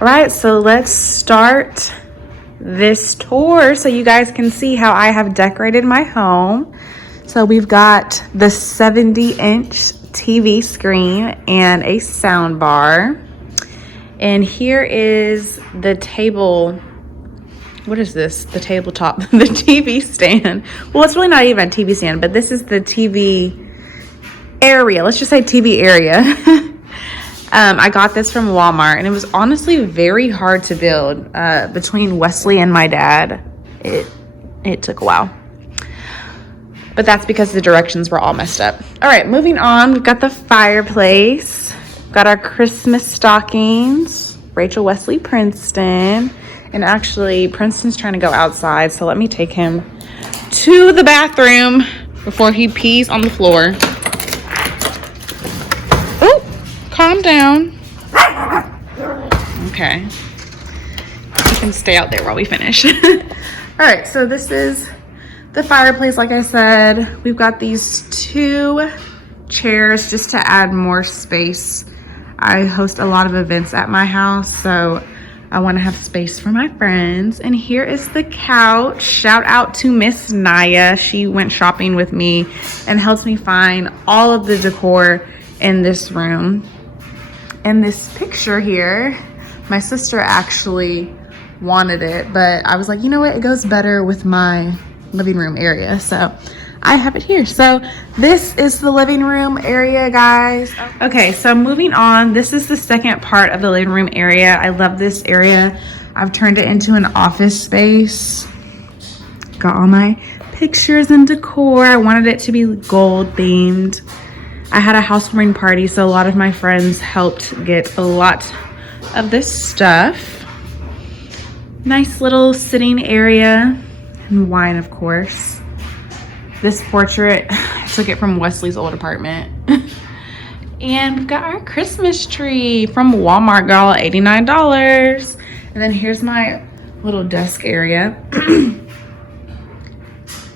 All right, so let's start this tour so you guys can see how I have decorated my home. So we've got the 70-inch TV screen and a sound bar. And here is the table. What is this? The tabletop, the TV stand. Well, it's really not even a TV stand, but this is the TV area. Let's just say TV area. I got this from Walmart, and it was honestly very hard to build. Between Wesley and my dad, it took a while. But that's because the directions were all messed up. All right, moving on. We've got the fireplace. We've got our Christmas stockings. Rachel, Wesley, Princeton. And actually, Princeton's trying to go outside, so let me take him to the bathroom before he pees on the floor. Oh, calm down. Okay. You can stay out there while we finish. All right, so this is the fireplace. Like I said, we've got these 2 chairs just to add more space. I host a lot of events at my house, so I want to have space for my friends. And here is the couch. Shout out to Miss Naya. She went shopping with me and helped me find all of the decor in this room. And this picture here, my sister actually wanted it, but I was like, you know what? It goes better with my living room area. So I have it here. So this is the living room area, guys. Okay, so moving on. This is the second part of the living room area. I love this area. I've turned it into an office space. Got all my pictures and decor. I wanted it to be gold themed. I had a housewarming party, so a lot of my friends helped get a lot of this stuff. Nice little sitting area and wine, of course. This portrait, I took it from Wesley's old apartment. And we've got our Christmas tree from Walmart, got all $89. And then here's my little desk area.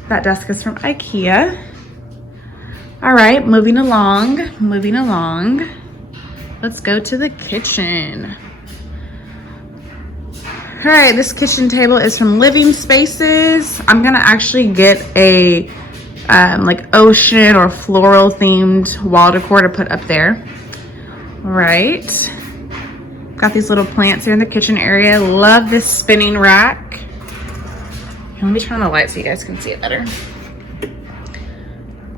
That desk is from IKEA. All right, moving along. Let's go to the kitchen. All right, this kitchen table is from Living Spaces. I'm gonna actually get a like ocean or floral themed wall decor to put up there. All right, got these little plants here in the kitchen area. Love this spinning rack. Let me turn on the light so you guys can see it better.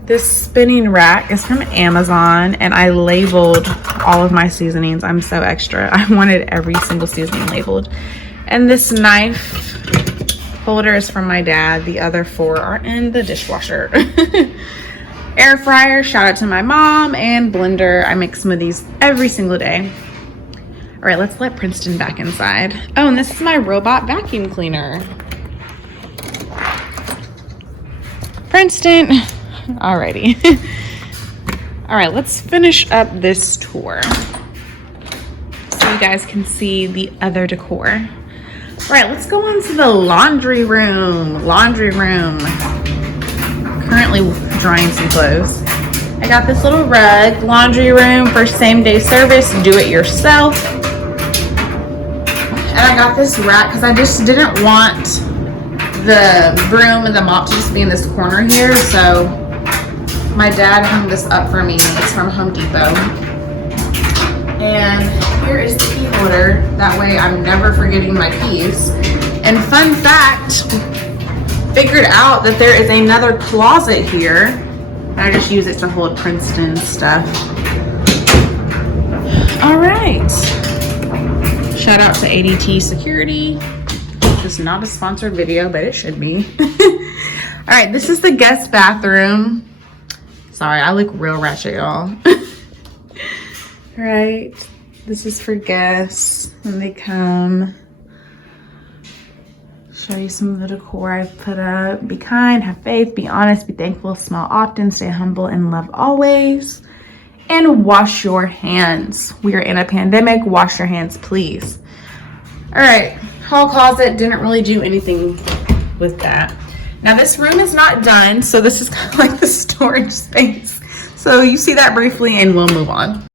This spinning rack is from Amazon, and I labeled all of my seasonings. I'm so extra. I wanted every single seasoning labeled. And this knife holder is from my dad. The other 4 are in the dishwasher. Air fryer, shout out to my mom, and blender. I make smoothies every single day. All right, let's let Princeton back inside. Oh, and this is my robot vacuum cleaner. Princeton. Alrighty. All right, let's finish up this tour so you guys can see the other decor. All right, let's go on to the laundry room. Currently drying some clothes. I got this little rug. Laundry room for same-day service. Do it yourself. And I got this rack because I just didn't want the broom and the mop to just be in this corner here. So my dad hung this up for me. It's from Home Depot. And here is the key holder. That way I'm never forgetting my keys. And fun fact, figured out that there is another closet here. I just use it to hold Princeton stuff. All right. Shout out to ADT Security. This is not a sponsored video, but it should be. All right, this is the guest bathroom. Sorry, I look real ratchet, y'all. Right, this is for guests when they come. Show you some of the decor I've put up. Be kind, have faith, be honest, be thankful, smile often, stay humble, and love always. And wash your hands. We are in a pandemic. Wash your hands, please. All right, hall closet. Didn't really do anything with that. Now this room is not done, so this is kind of like the storage space. So you see that briefly and we'll move on.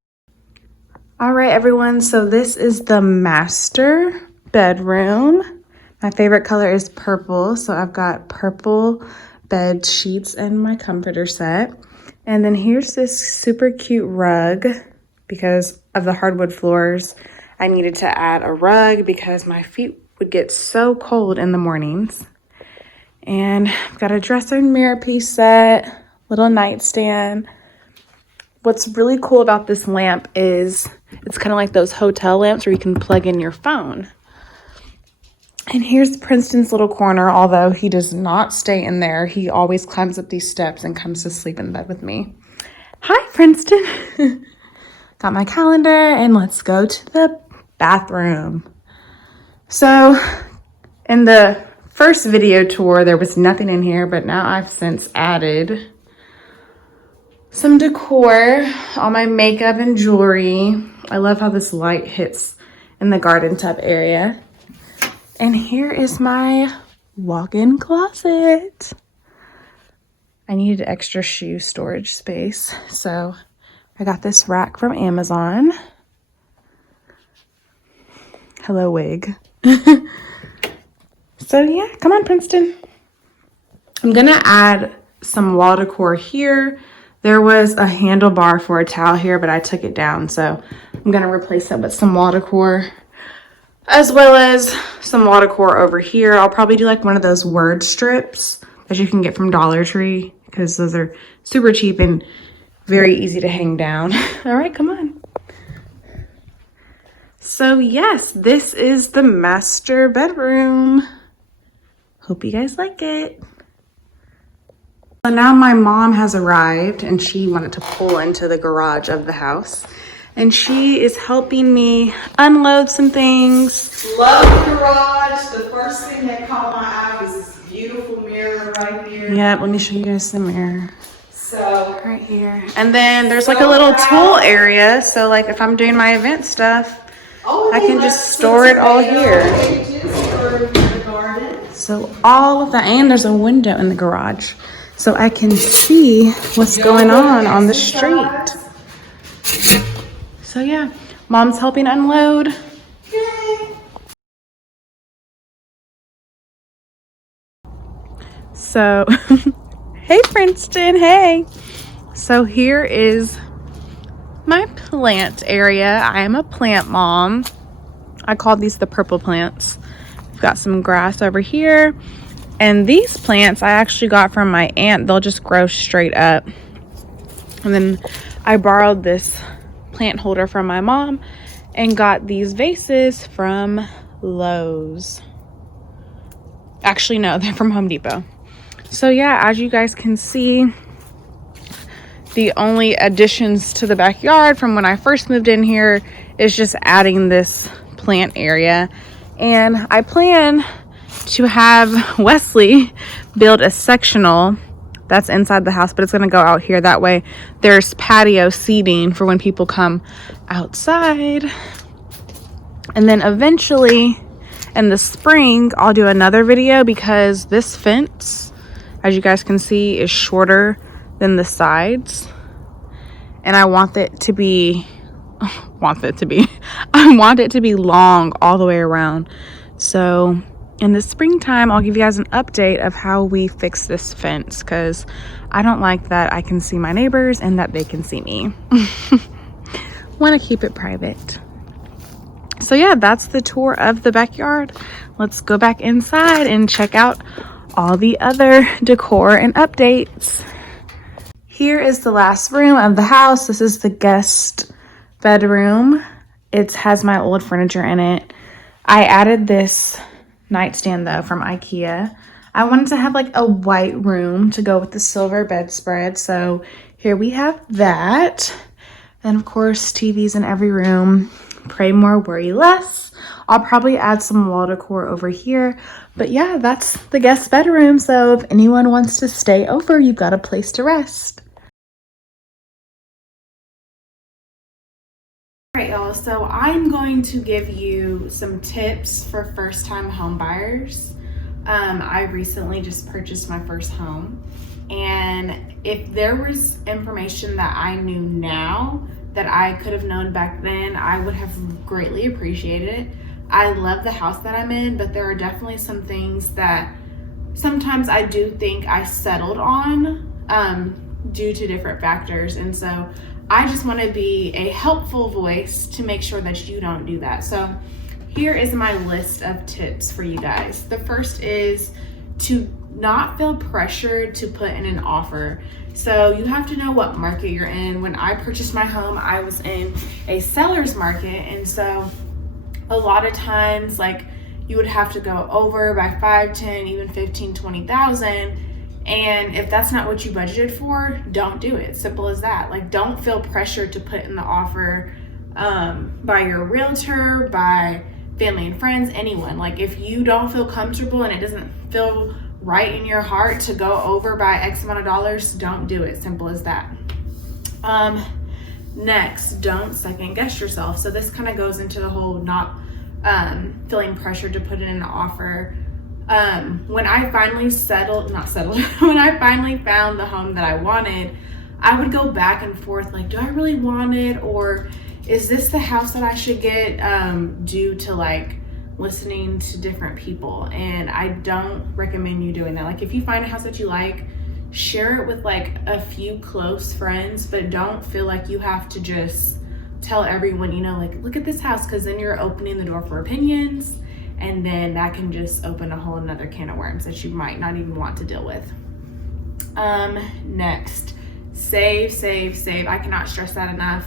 All right, everyone, so this is the master bedroom. My favorite color is purple, so I've got purple bed sheets and my comforter set. And then here's this super cute rug. Because of the hardwood floors, I needed to add a rug because my feet would get so cold in the mornings. And I've got a dresser and mirror piece set, little nightstand. What's really cool about this lamp is it's kind of like those hotel lamps where you can plug in your phone. And here's Princeton's little corner, although he does not stay in there. He always climbs up these steps and comes to sleep in bed with me. Hi, Princeton. Got my calendar, and let's go to the bathroom. So in the first video tour, there was nothing in here, but now I've since added some decor, all my makeup and jewelry. I love how this light hits in the garden tub area. And here is my walk-in closet. I needed extra shoe storage space, so I got this rack from Amazon. Hello, wig. So yeah, come on, Princeton. I'm gonna add some wall decor here. There was a handlebar for a towel here, but I took it down, so I'm gonna replace it with some wall decor, as well as some wall decor over here. I'll probably do like one of those word strips that you can get from Dollar Tree, because those are super cheap and very easy to hang down. All right, come on. So yes, this is the master bedroom. Hope you guys like it. So now my mom has arrived and she wanted to pull into the garage of the house. And she is helping me unload some things. Love the garage. The first thing that caught my eye was this beautiful mirror right here. Yep, let me show you guys the mirror. So right here. And then there's like a little tool area. So like if I'm doing my event stuff, I can just store it all here. So all of that, and there's a window in the garage. So I can see what's going on the street. So yeah, mom's helping unload. Yay! So, hey Princeton, hey. So here is my plant area. I am a plant mom. I call these the purple plants. We've got some grass over here. And these plants I actually got from my aunt. They'll just grow straight up. And then I borrowed this plant holder from my mom and got these vases from Lowe's. Actually, no, they're from Home Depot. So yeah, as you guys can see, the only additions to the backyard from when I first moved in here is just adding this plant area. And I plan to have Wesley build a sectional that's inside the house, but it's going to go out here. That way there's patio seating for when people come outside. And then eventually in the spring, I'll do another video because this fence, as you guys can see, is shorter than the sides. And I want it to be long all the way around. So in the springtime, I'll give you guys an update of how we fix this fence, because I don't like that I can see my neighbors and that they can see me. Want to keep it private. So yeah, that's the tour of the backyard. Let's go back inside and check out all the other decor and updates. Here is the last room of the house. This is the guest bedroom. It has my old furniture in it. I added this nightstand though from IKEA. I wanted to have like a white room to go with the silver bedspread. So here we have that. And of course, TVs in every room. Pray more, worry less. I'll probably add some wall decor over here. But yeah, that's the guest bedroom. So if anyone wants to stay over, you've got a place to rest. All right, y'all, so I'm going to give you some tips for first-time home buyers. I recently just purchased my first home, and if there was information that I knew now that I could have known back then, I would have greatly appreciated it. I love the house that I'm in, but there are definitely some things that sometimes I do think I settled on due to different factors. And so I just want to be a helpful voice to make sure that you don't do that. So here is my list of tips for you guys. The first is to not feel pressured to put in an offer. So you have to know what market you're in. When I purchased my home, I was in a seller's market. And so a lot of times, like, you would have to go over by 5, 10, even 15, 20,000. And if that's not what you budgeted for, don't do it. Simple as that. Like, don't feel pressured to put in the offer by your realtor, by family and friends, anyone. Like, if you don't feel comfortable and it doesn't feel right in your heart to go over by X amount of dollars, don't do it. Simple as that. Next, don't second guess yourself. So this kind of goes into the whole not feeling pressured to put in an offer. When I finally when I finally found the home that I wanted, I would go back and forth, like, do I really want it? Or is this the house that I should get, due to like listening to different people? And I don't recommend you doing that. Like, if you find a house that you like, share it with like a few close friends, but don't feel like you have to just tell everyone, you know, like, look at this house, because then you're opening the door for opinions, and then that can just open a whole another can of worms that you might not even want to deal with. Next, save. I cannot stress that enough.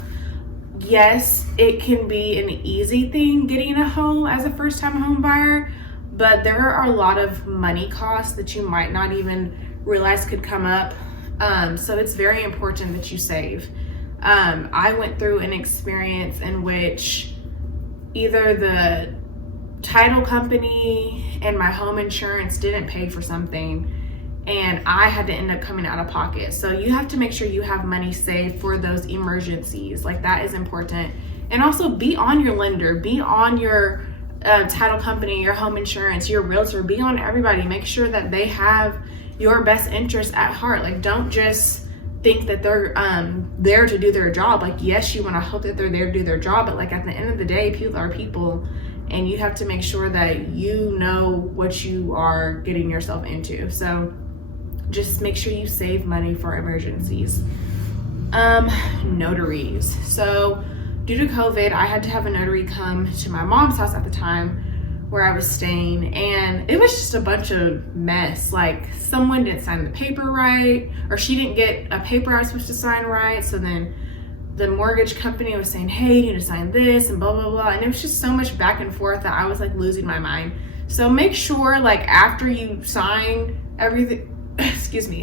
Yes, it can be an easy thing getting a home as a first-time home buyer, but there are a lot of money costs that you might not even realize could come up. So it's very important that you save. I went through an experience in which either the title company and my home insurance didn't pay for something, and I had to end up coming out of pocket. So you have to make sure you have money saved for those emergencies. Like, that is important. And also be on your lender, be on your title company, your home insurance, your realtor, be on everybody. Make sure that they have your best interest at heart. Like, don't just think that they're there to do their job. Like, yes, you want to hope that they're there to do their job, but like, at the end of the day, people are people, and you have to make sure that you know what you are getting yourself into. So just make sure you save money for emergencies. Notaries. So due to COVID, I had to have a notary come to my mom's house at the time where I was staying, and it was just a bunch of mess. Like, someone didn't sign the paper right, or she didn't get a paper I was supposed to sign right. So then the mortgage company was saying, hey, you need to sign this, and blah, blah, blah. And it was just so much back and forth that I was like losing my mind. So make sure, like, after you sign everything,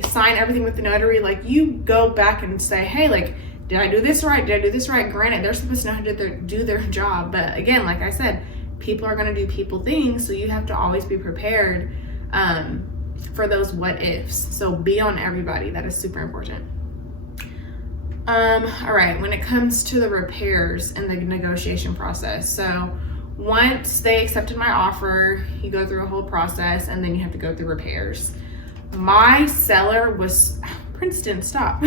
sign everything with the notary, like, you go back and say, hey, like, did I do this right? Did I do this right? Granted, they're supposed to know how to do their job. But again, like I said, people are going to do people things. So you have to always be prepared for those what ifs. So be on everybody. That is super important. All right, when it comes to the repairs and the negotiation process. So once they accepted my offer, you go through a whole process, and then you have to go through repairs. My seller was, Princeton, stop.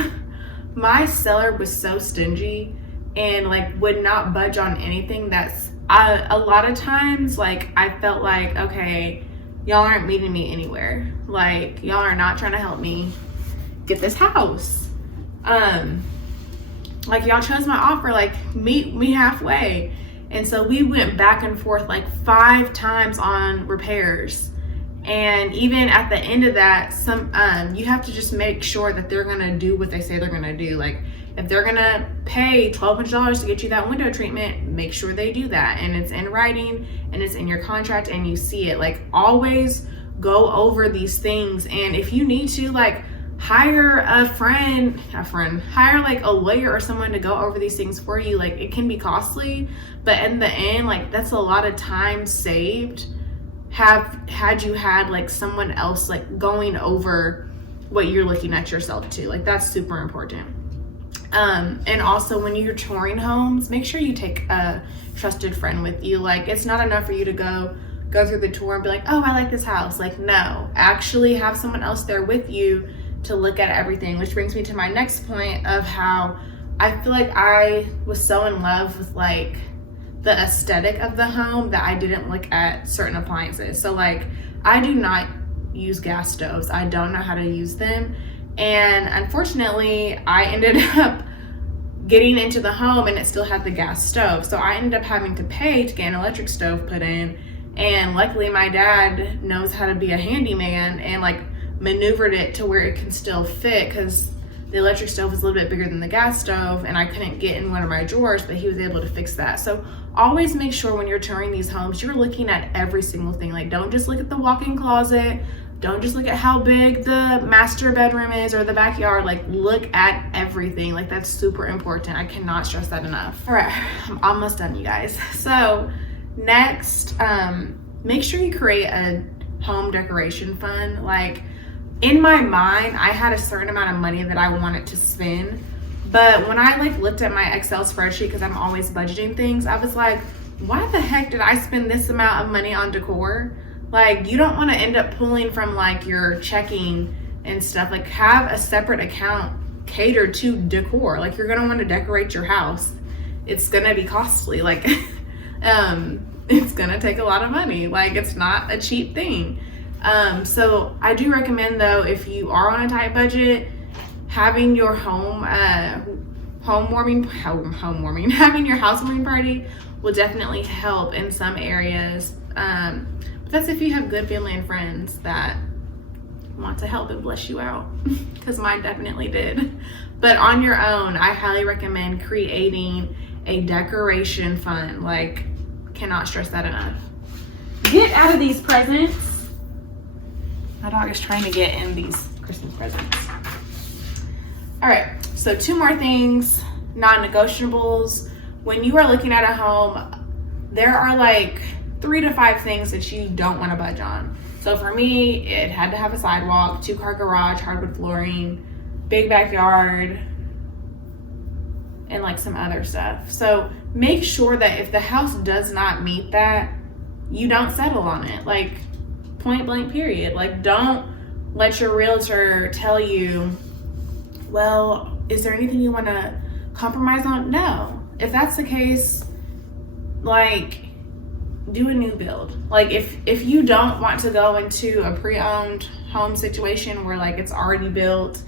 My seller was so stingy and like would not budge on anything. That's a lot of times, like, I felt like, okay, y'all aren't meeting me anywhere. Like, y'all are not trying to help me get this house. Like, y'all chose my offer, like, meet me halfway. And so we went back and forth like 5 times on repairs. And even at the end of that, you have to just make sure that they're gonna do what they say they're gonna do. Like, if they're gonna pay $1,200 to get you that window treatment, make sure they do that, and it's in writing and it's in your contract and you see it. Like, always go over these things. And if you need to, like, hire hire like a lawyer or someone to go over these things for you. Like, it can be costly, but in the end, like, that's a lot of time saved. Had you had like someone else like going over what you're looking at yourself to. Like, that's super important. And also, when you're touring homes, make sure you take a trusted friend with you. Like, it's not enough for you to go through the tour and be like, oh, I like this house. Like, no, actually have someone else there with you to look at everything, which brings me to my next point of how I feel like I was so in love with like the aesthetic of the home that I didn't look at certain appliances. So like, I do not use gas stoves. I don't know how to use them. And unfortunately, I ended up getting into the home and it still had the gas stove. So I ended up having to pay to get an electric stove put in. And luckily my dad knows how to be a handyman and like maneuvered it to where it can still fit, because the electric stove was a little bit bigger than the gas stove and I couldn't get in one of my drawers, but he was able to fix that. So always make sure when you're touring these homes, you're looking at every single thing. Like, don't just look at the walk-in closet. Don't just look at how big the master bedroom is or the backyard. Like, look at everything. Like, that's super important. I cannot stress that enough. All right, I'm almost done, you guys. So next, make sure you create a home decoration fund. Like, in my mind, I had a certain amount of money that I wanted to spend, but when I like looked at my Excel spreadsheet, because I'm always budgeting things, I was like, why the heck did I spend this amount of money on decor? Like, you don't want to end up pulling from like your checking and stuff. Like, have a separate account catered to decor. Like, you're gonna want to decorate your house. It's gonna be costly. Like, it's gonna take a lot of money. Like, it's not a cheap thing. So I do recommend, though, if you are on a tight budget, having your having your housewarming party will definitely help in some areas. But that's if you have good family and friends that want to help and bless you out, because mine definitely did. But on your own, I highly recommend creating a decoration fund. Like, cannot stress that enough. Get out of these presents. My dog is trying to get in these Christmas presents. All right, so 2 more things, non-negotiables. When you are looking at a home, there are like 3 to 5 things that you don't want to budge on. So for me, it had to have a sidewalk, 2-car garage, hardwood flooring, big backyard, and like some other stuff. So make sure that if the house does not meet that, you don't settle on it. Like, point blank period. Like, don't let your realtor tell you, well, is there anything you want to compromise on? No. If that's the case, like, do a new build. Like, if you don't want to go into a pre-owned home situation where like it's already built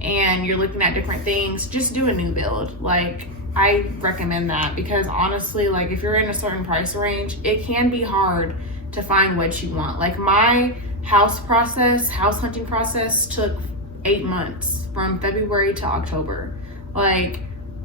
and you're looking at different things, just do a new build. Like, I recommend that, because honestly, like, if you're in a certain price range, it can be hard to find what you want. Like, my house hunting process took 8 months, from February to October. Like,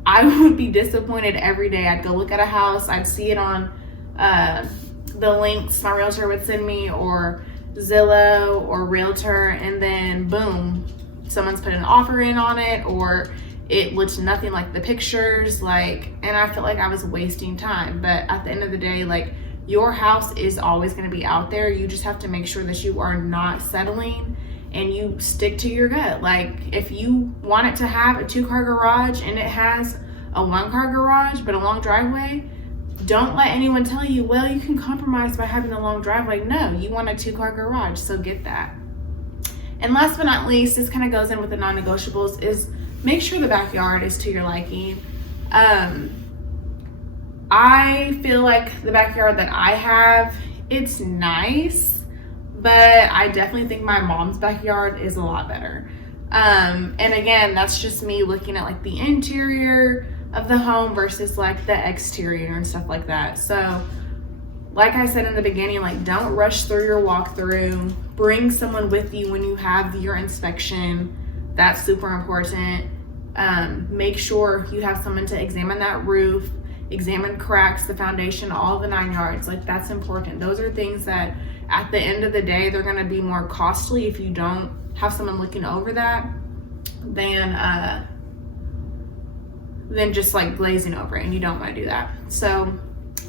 I would be disappointed every day. I'd go look at a house, I'd see it on the links my realtor would send me, or Zillow or Realtor, and then boom, someone's put an offer in on it, or it looked nothing like the pictures. Like, and I felt like I was wasting time. But at the end of the day, like, your house is always going to be out there. You just have to make sure that you are not settling and you stick to your gut. Like, if you want it to have a 2-car garage and it has a 1-car garage but a long driveway, don't let anyone tell you, well, you can compromise by having a long driveway. No, you want a 2-car garage, so get that. And last but not least, this kind of goes in with the non-negotiables, is make sure the backyard is to your liking. I feel like the backyard that I have, it's nice, but I definitely think my mom's backyard is a lot better. And again, that's just me looking at like the interior of the home versus like the exterior and stuff like that. So like I said in the beginning, like, don't rush through your walkthrough. Bring someone with you when you have your inspection. That's super important. Make sure you have someone to examine that roof, examine cracks, the foundation, all the 9 yards. Like, that's important. Those are things that at the end of the day, they're going to be more costly if you don't have someone looking over that than just like glazing over it, and you don't want to do that. So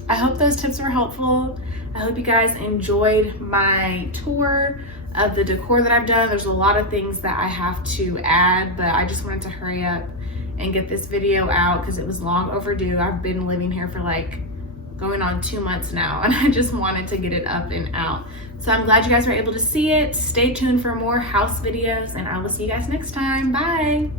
I hope those tips were helpful. I hope you guys enjoyed my tour of the decor that I've done. There's a lot of things that I have to add, but I just wanted to hurry up and get this video out because it was long overdue. I've been living here for like going on 2 months now, and I just wanted to get it up and out. So I'm glad you guys were able to see it. Stay tuned for more house videos, and I will see you guys next time. Bye.